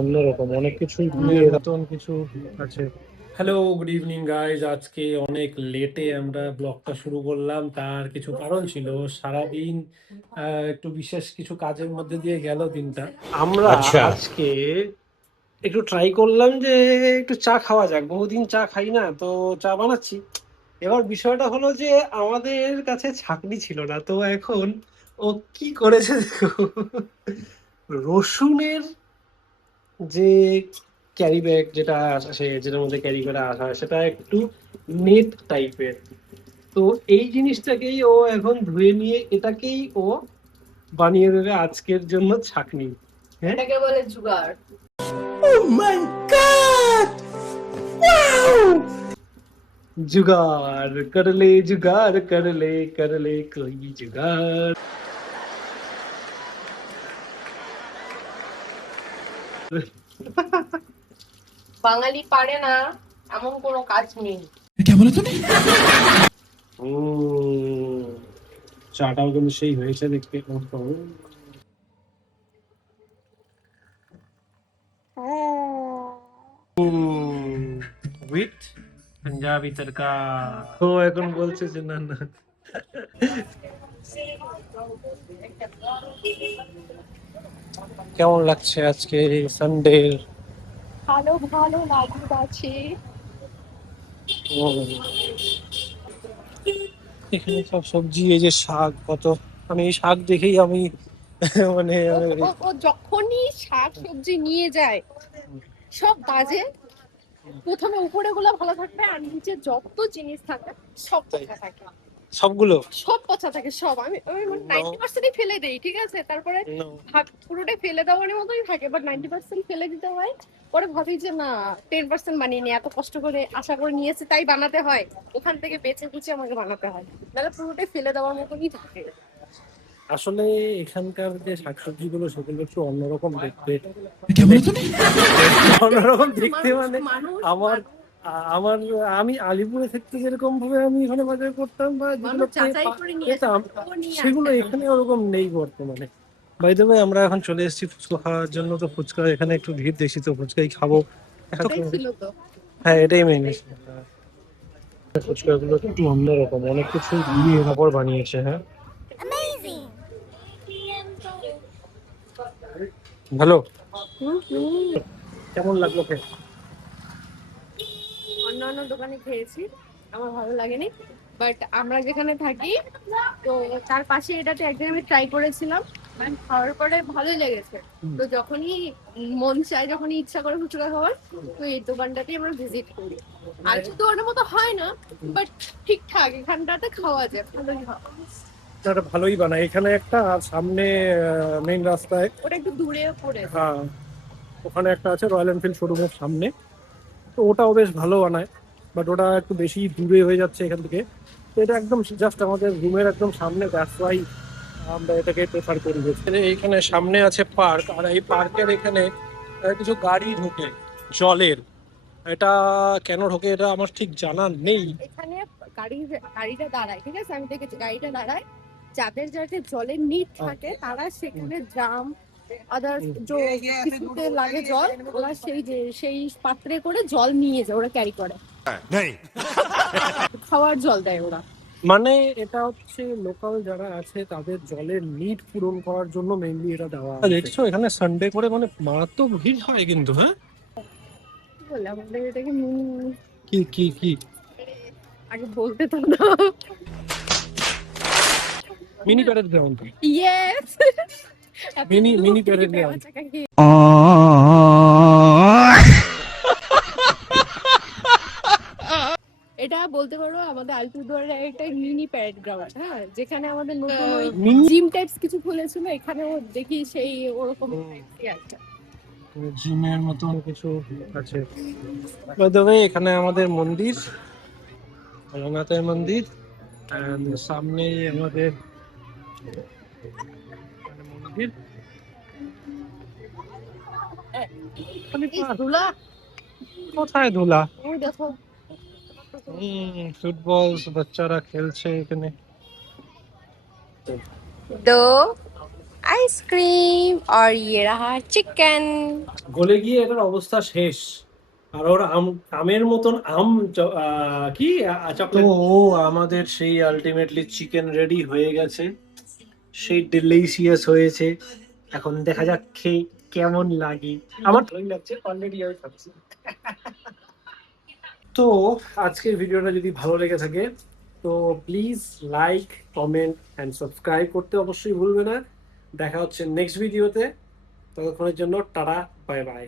অন্যরকম অনেক কিছুই দিয়ে নতুন কিছু আছে। Hello, good evening guys. আজকে অনেক লেটে আমরা ব্লগটা শুরু করলাম, তার কিছু কারণ ছিল। সারাদিন একটু বিশেষ কিছু কাজের মধ্যে দিয়ে গেল দিনটা। আমরা আচ্ছা। আজকে একটু ট্রাই করলাম যে একটু চা খাওয়া যাক, বহুদিন চা খাই না, তো চা বানাচ্ছি। এবার বিষয়টা হলো যে আমাদের কাছে ছাঁকনি ছিল না, তো এখন ও কি করেছে দেখো, রসুনের যে ক্যারি ব্যাগ যেটা আসে, যেটার মধ্যে ক্যারি করে আসা হয়, সেটা একটু নেট টাইপের। তো এই জিনিসটাকেই ও এখন ধুয়ে নিয়ে এটাকেই ও বানিয়ে দেবে আজকের জন্য ছাঁকনি। হ্যাঁ, এটাকে বলে জুগার। जुगाड़ कर ले कोई जुगाड़। বাঙালি পারে না এমন কোনো কাজ নেই। হুম, চাটাও কিন্তু সেই হয়েছে দেখতে। উইথ পাঞ্জাবি তড়কা। ও এখন বলছে যে না না। কেমন লাগছে আজকে সানডে? ভালো ভালো লাগছে। এখানে সব সবজি, এই যে শাক কত, আমি এই শাক দেখেই আমি মানে ও ও ও যখনই শাক সবজি নিয়ে যায় সব বাজে। প্রথমে উপরে গুলো ভালো থাকবে আর নিচে যত জিনিস থাকে সব পচা থাকে। সবগুলো সব পচা থাকে সব। আমি আমি No. 90% ফেলে দেই, ঠিক আছে, তারপরে No. পুরোটাই ফেলে দেওয়ার মতোই থাকে, বাট 90% ফেলে দিতে হয়। পরে ভাবি যে না, 10% বানিয়ে নিই, এত কষ্ট করে আশা করে নিয়েছি তাই বানাতে হয়, ওখান থেকে বেছে কুচে আমাকে বানাতে হয়, নাহলে পুরোটাই ফেলে দেওয়ার মতনই থাকে। আসলে এখানকার যে শাকসবজি গুলো সেগুলো একটু অন্যরকম দেখতে। অন্যরকম দেখতে মানে মানুষ আমার আমার আমি আলিপুরে থাকতে যেরকম ভাবে আমি এখানে বাজার করতাম বা যেগুলো মানুষ যাচাই করে নিয়ে আসে, পেতাম, ও নিয়ে সেগুলো আসে না। এখানে ওরকম নেই বর্তমানে। বাই দ্য ওয়ে, আমরা এখন চলে এসেছি ফুচকা খাওয়ার জন্য। তো ফুচকা এখানে একটু ভিড় দেখছি, তো ফুচকাই খাবো। এটাই ছিল তো। হ্যাঁ, এটাই মেইন। ফুচকাগুলো একটু অন্যরকম, অনেক কিছু দিয়ে তারপর বানিয়েছে। হ্যাঁ, ভালো। কেমন লাগলো খেয়ে? অন্যান্য দোকানে খেয়েছি, আমার ভালো লাগেনি, বাট আমরা যেখানে থাকি তো তার পাশে এটাতে একদিন আমি ট্রাই করেছিলাম, খাওয়ার পরে ভালোই লেগেছে। তো যখনই মন চায়, যখনই ইচ্ছা করে ফুচকা খাওয়ার, তো এই দোকানটাতেই আমরা ভিজিট করি। আর কিছু দোকানের মতো হয় না, বাট ঠিকঠাক এখানটাতে খাওয়া যায়, ভালোই হয়। ওটা ভালোই বানায় এখানে একটা, আর সামনে মেইন রাস্তায়। ওটা একটু দূরে পড়েছে। হ্যাঁ, ওখানে একটা আছে রয়্যাল এনফিল্ড শোরুমের সামনে, তো ওটাও বেশ ভালো বানায়। বাট ওটা একটু বেশি দূরে হয়ে যাচ্ছে এখান থেকে। তো এটা একদম জাস্ট আমাদের রুমের একদম সামনে, দ্যাটস ওয়াই আমরা এটাকে প্রেফার করি। এইখানে সামনে আছে পার্ক, আর এই পার্কের এখানে কিছু গাড়ি ঢোকে জলের। এটা কেন ঢোকে এটা আমার ঠিক জানা নেই। এখানে গাড়িটা দাঁড়ায়, ঠিক আছে, আমি দেখেছি গাড়িটা দাঁড়ায়। যাদের যাদের জলের নিড থাকে তারা সেখানে ড্রাম আদার্স কিছুতে লাগে জল, ওরা সেই পাত্রে করে জল নিয়ে যায়, ওরা ক্যারি করে, খাওয়ার জল দেয় ওরা। মানে এটা হচ্ছে লোকাল যারা আছে তাদের জলের নিড পূরণ করার জন্য মেইনলি এটা দেওয়া আছে। দেখছো এখানে সানডে করে মানে মারাত্মক ভিড় হয় কিন্তু। হ্যাঁ, কি বলে আমাদের এটাকে কি কি কি আগে বলতে তো না। Mini parade ground. Yes, mini parade ground. এটা বলতে পারো আমাদের আলিপুরদুয়ারের একটা মিনি প্যারেড গ্রাউন্ড। হ্যাঁ, যেখানে আমাদের নতুন ওই মিনি জিম টাইপস কিছু খুলেছিল, এখানেও দেখি সেই ওরকম একটা জিমের মতন কিছু আছে। বাই দ্য ওয়ে, এখানে আমাদের মন্দির, ভোলানাথের মন্দির, and সামনেই আমাদের মন্দির। ধুলা। কোথায় ধুলা? ওই দেখো, ফুটবল বাচ্চারা খেলছে এখানে। তো आइसक्रीम और ये रहा चिकन। গলে গিয়ে এটার অবস্থা শেষ। আর ওর আমের মতন কি চকলেট। তো আমাদের সেই আলটিমেটলি চিকেন রেডি হয়ে গেছে, সেই ডিলিশিয়াস হয়েছে। এখন দেখা যাক খেয়ে কেমন লাগে। আমার ভালোই লাগছে, অলরেডি আমি খাচ্ছি। তো আজকের ভিডিওটা যদি ভালো লেগে থাকে তো please like, comment and subscribe করতে অবশ্যই ভুলবে না। দেখা হচ্ছে নেক্সট ভিডিওতে। ততক্ষণের জন্য টাটা, বাই বাই।